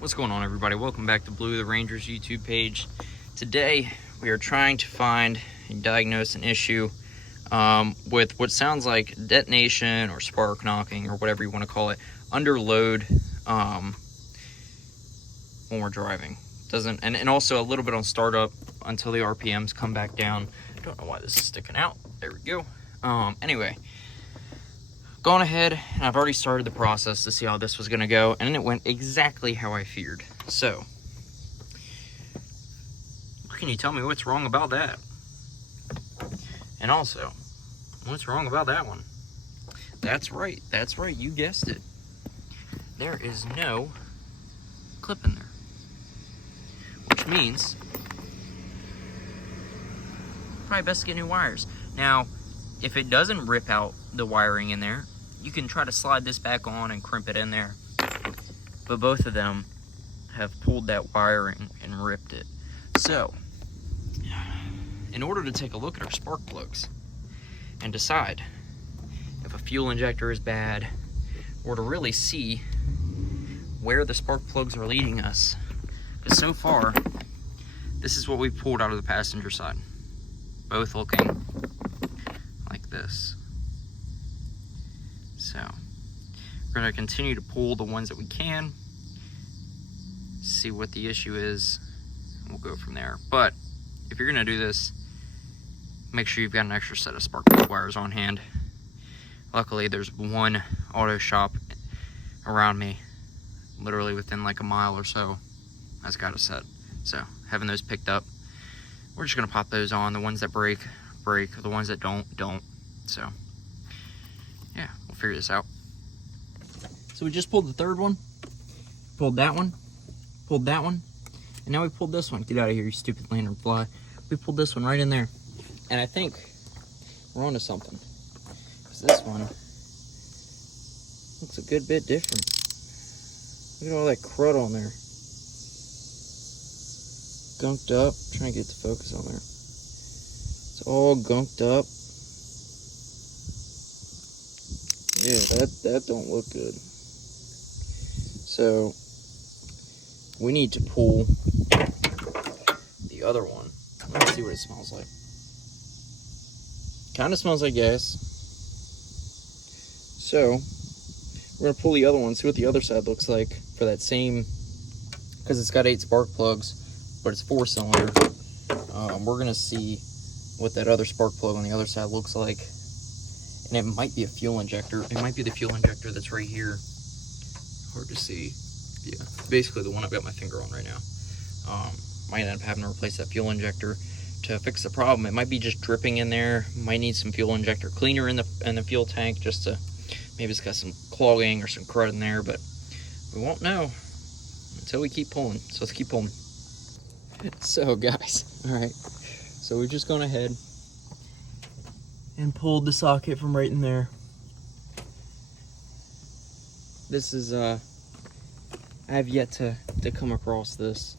What's going on, everybody? Welcome back to Blue the Ranger's YouTube page. Today we are trying to find and diagnose an issue with what sounds like detonation or spark knocking or whatever you want to call it under load when we're driving. And also a little bit on startup until the RPMs come back down. I don't know why this is sticking out. There we go. Anyway, gone ahead and I've already started the process to see how this was going to go, and it went exactly how I feared. So can you tell me what's wrong about that? And also, what's wrong about that one? That's right, you guessed it. There is no clip in there, which means probably best to get new wires. Now, if it doesn't rip out the wiring in there, you can try to slide this back on and crimp it in there. But both of them have pulled that wiring and ripped it. So, in order to take a look at our spark plugs and decide if a fuel injector is bad, or to really see where the spark plugs are leading us, because so far, this is what we've pulled out of the passenger side. Both looking like this. So we're going to continue to pull the ones that we can, see what the issue is, and we'll go from there. But if you're going to do this, make sure you've got an extra set of spark plug wires on hand. Luckily, there's one auto shop around me, literally within like a mile or so, that's got a set. So having those picked up, we're just going to pop those on. The ones that break, the ones that don't. So yeah, we'll figure this out. So we just pulled the third one, pulled that one, and now we pulled this one. Get out of here, you stupid lantern fly. We pulled this one right in there. And I think we're onto something. Because this one looks a good bit different. Look at all that crud on there. Gunked up. I'm trying to get the focus on there. It's all gunked up. Yeah, that don't look good. So we need to pull the other one. Let's see what it smells like. Kind of smells like gas. So we're gonna pull the other one, see what the other side looks like for that same, because it's got 8 spark plugs, but it's 4-cylinder. We're gonna see what that other spark plug on the other side looks like. And it might be a fuel injector. It might be the fuel injector that's right here. Hard to see. Yeah, basically the one I've got my finger on right now. Might end up having to replace that fuel injector to fix the problem. It might be just dripping in there. Might need some fuel injector cleaner in the fuel tank, just to, maybe it's got some clogging or some crud in there, but we won't know until we keep pulling. So let's keep pulling. So guys, all right. So we've just gone ahead and pulled the socket from right in there. This is I have yet to come across this.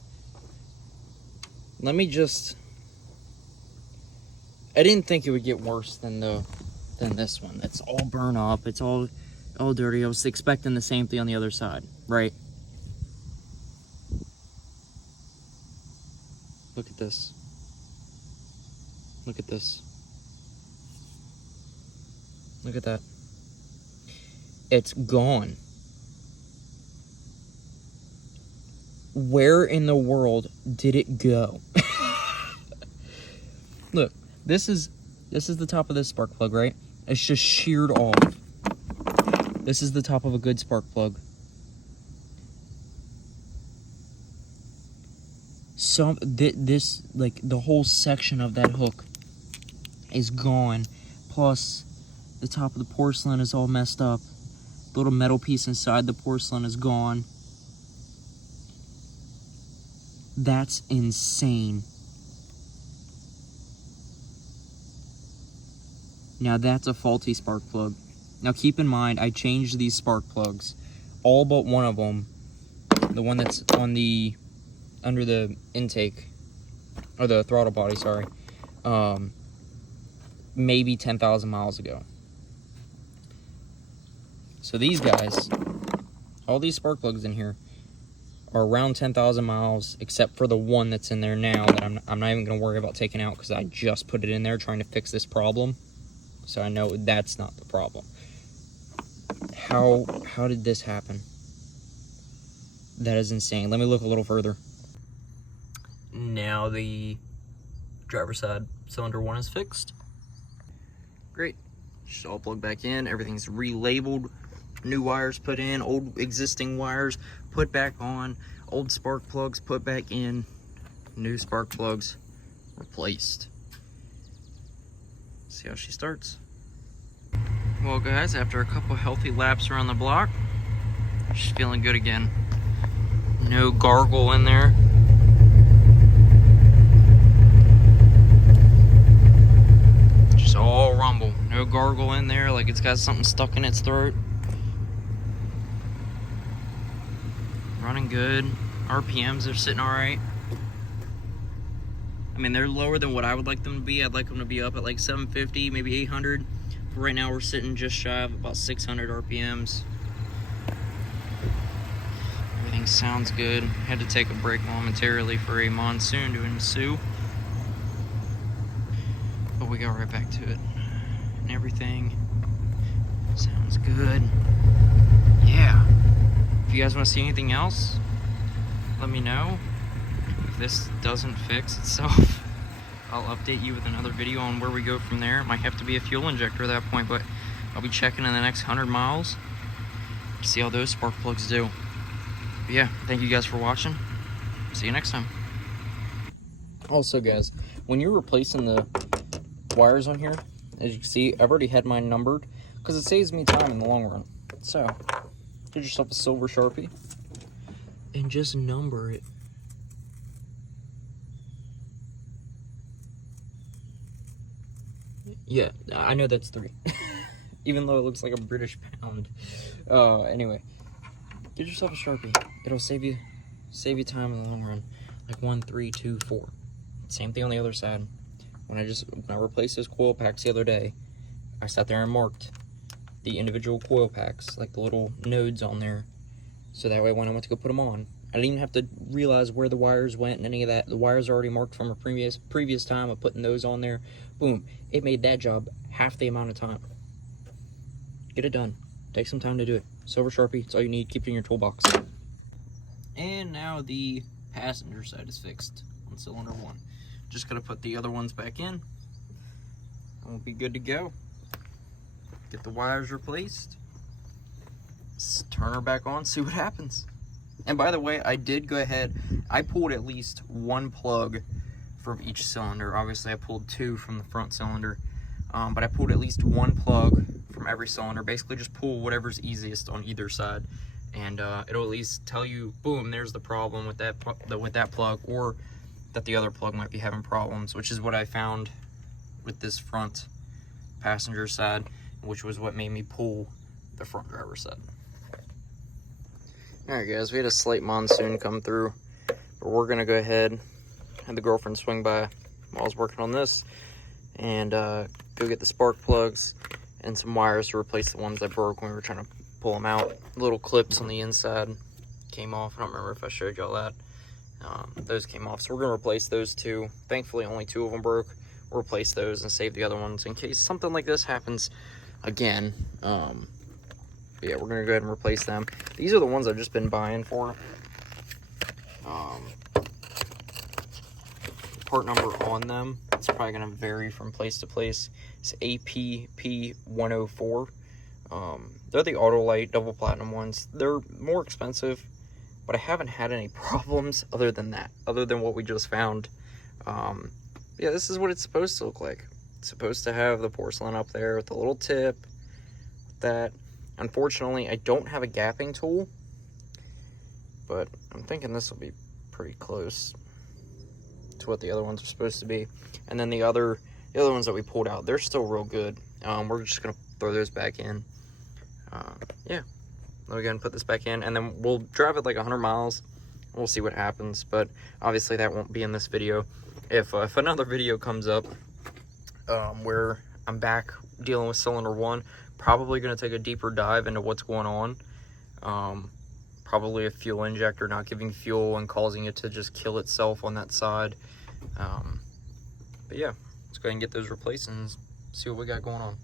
Let me just, I didn't think it would get worse than this one. It's all burnt up, it's all dirty. I was expecting the same thing on the other side, right? Look at this. Look at this. Look at that. It's gone. Where in the world did it go? Look, this is the top of this spark plug, right? It's just sheared off. This is the top of a good spark plug. This, like, the whole section of that hook is gone. Plus, the top of the porcelain is all messed up. The little metal piece inside the porcelain is gone. That's insane. Now that's a faulty spark plug. Now keep in mind, I changed these spark plugs. All but one of them. The one that's on the, under the intake, or the throttle body, sorry. Maybe 10,000 miles ago. So these guys, all these spark plugs in here, are around 10,000 miles, except for the one that's in there now that I'm not even going to worry about taking out because I just put it in there trying to fix this problem. So I know that's not the problem. How did this happen? That is insane. Let me look a little further. Now the driver's side cylinder 1 is fixed. Great. Just all plugged back in. Everything's relabeled. New wires put in. Old existing wires put back on. Old spark plugs put back in. New spark plugs replaced. See how she starts. Well, guys, after a couple healthy laps around the block, she's feeling good again. No gargle in there. Just all rumble. No gargle in there like it's got something stuck in its throat. Running good. RPMs are sitting alright. I mean, they're lower than what I would like them to be. I'd like them to be up at like 750, maybe 800. But right now we're sitting just shy of about 600 RPMs. Everything sounds good. Had to take a break momentarily for a monsoon to ensue. But we got right back to it. And everything sounds good. Yeah. If you guys want to see anything else, let me know. If this doesn't fix itself, I'll update you with another video on where we go from there. It might have to be a fuel injector at that point, but I'll be checking in the next 100 miles to see how those spark plugs do. But yeah, thank you guys for watching. See you next time. Also, guys, when you're replacing the wires on here, as you can see, I've already had mine numbered because it saves me time in the long run. So, get yourself a silver Sharpie and just number it. Yeah, I know that's 3. Even though it looks like a British pound. Anyway, get yourself a Sharpie. It'll save you time in the long run. Like 1, 3, 2, 4. Same thing on the other side. When I replaced those coil packs the other day, I sat there and marked the individual coil packs, like the little nodes on there. So that way when I went to go put them on, I didn't even have to realize where the wires went and any of that. The wires are already marked from a previous time of putting those on there. Boom. It made that job half the amount of time. Get it done. Take some time to do it. Silver Sharpie, it's all you need. Keep it in your toolbox. And now the passenger side is fixed on cylinder 1. Just gotta put the other ones back in. And we'll be good to go. Get the wires replaced. Let's turn her back on, see what happens. And by the way, I did go ahead, I pulled at least 1 plug from each cylinder. Obviously I pulled 2 from the front cylinder, but I pulled at least 1 plug from every cylinder. Basically just pull whatever's easiest on either side, and it'll at least tell you, boom, there's the problem with that plug, or that the other plug might be having problems, which is what I found with this front passenger side, which was what made me pull the front driver's side. Alright guys, we had a slight monsoon come through, but we're gonna go ahead, had the girlfriend swing by while I was working on this, and go get the spark plugs and some wires to replace the ones that broke when we were trying to pull them out. Little clips on the inside came off. I don't remember if I showed y'all that. Those came off, so we're gonna replace those 2. Thankfully only 2 of them broke. We'll replace those and save the other ones in case something like this happens again. But yeah, we're gonna go ahead and replace them. These are the ones I've just been buying for. Part number on them, it's probably gonna vary from place to place. It's APP104. They're the Autolite double platinum ones. They're more expensive, but I haven't had any problems other than what we just found. Yeah, this is what it's supposed to look like. It's supposed to have the porcelain up there with a little tip. That, unfortunately, I don't have a gapping tool, but I'm thinking this will be pretty close to what the other ones are supposed to be. And then the other ones that we pulled out, they're still real good. We're just gonna throw those back in. Yeah, let me go ahead and put this back in, and then we'll drive it like 100 miles. We'll see what happens, but obviously that won't be in this video. If another video comes up where I'm back dealing with cylinder 1, probably going to take a deeper dive into what's going on. probably a fuel injector not giving fuel and causing it to just kill itself on that side. But yeah, let's go ahead and get those replaced and see what we got going on.